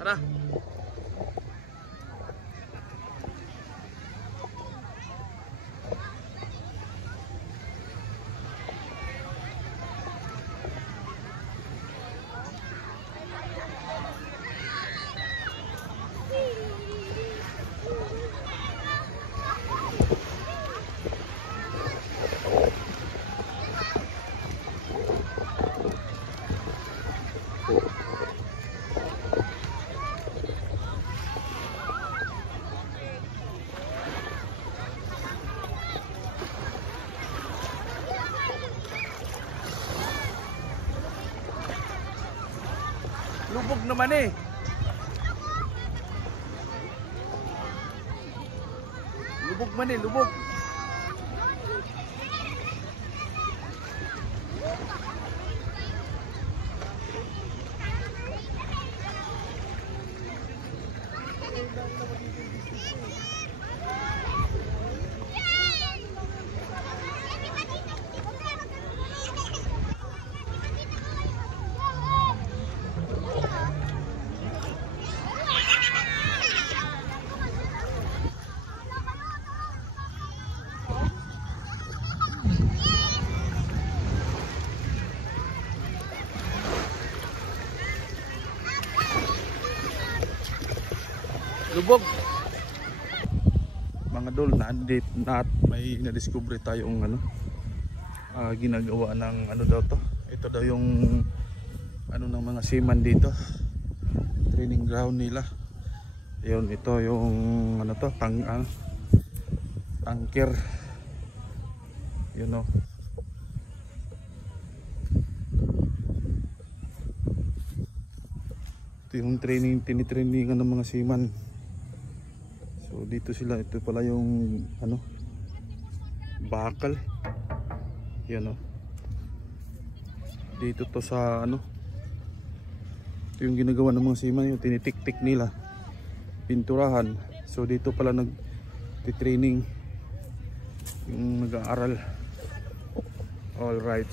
Tara. Lubog naman eh. Lubog man eh, lubog. Lubog. Mga dol, may na-discover tayong ginagawa ng daw to. Ito daw yung ng mga seaman dito. Training ground nila. Ayun, ito yung tanker. Yun o. Ito yung tinitrainingan ng mga seaman. So dito sila, ito pala yung bakal. Yan o. Dito to sa ito yung ginagawa ng mga seaman, yung tinitik-tik nila, pinturahan. So dito pala nag-training yung nag-aaral. All right.